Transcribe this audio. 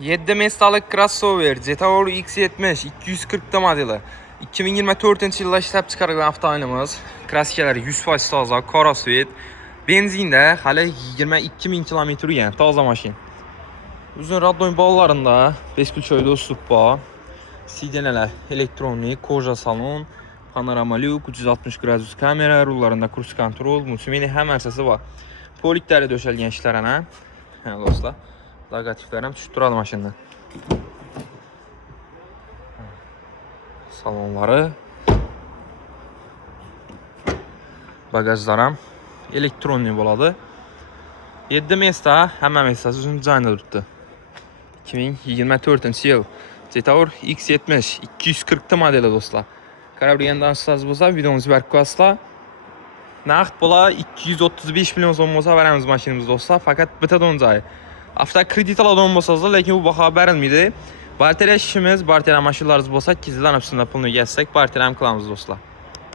7 mestalık crossover Jetaur X70 240 modeli 2024-yılda ishlab chiqarilgan avtomobilimiz. Kraskalari 100% toza, qora svet. Benzinda hali 22 ming kilometr yurgan toza mashina. Uzun radyon bog'larında 5 kulchoyli uslub bor. Sidinalar elektronik, koja salon, panorama lyuk, 360 gradus kamera, rullarında cruise control, multimediya hamma narsasi bor. Poliklarga döşəlgan ishlarana. Ha do'stlar, logotiplar ham tushib turadi mashinada. Salonlari, bagajlar ham elektronik bo'ladi. 7 mesta, hamma mestasi uzun joyda turibdi. 2024-yil Jetaur X70 240 modeli do'stlar. Qarab turgandan sizlar bo'lsa, videomizni berib qo'yasizlar. Naqd pula 235 million so'm bo'lsa beramiz mashinamizni do'stlar. Faqat bittadan joy. Avtokredit oladigan bo'lsangiz, lekin bu baho berilmaydi. Barter ishimiz, barter mashinalaringiz bo'lsa, kizlar hepsini pulni yetsak, barter ham qilamiz do'stlar.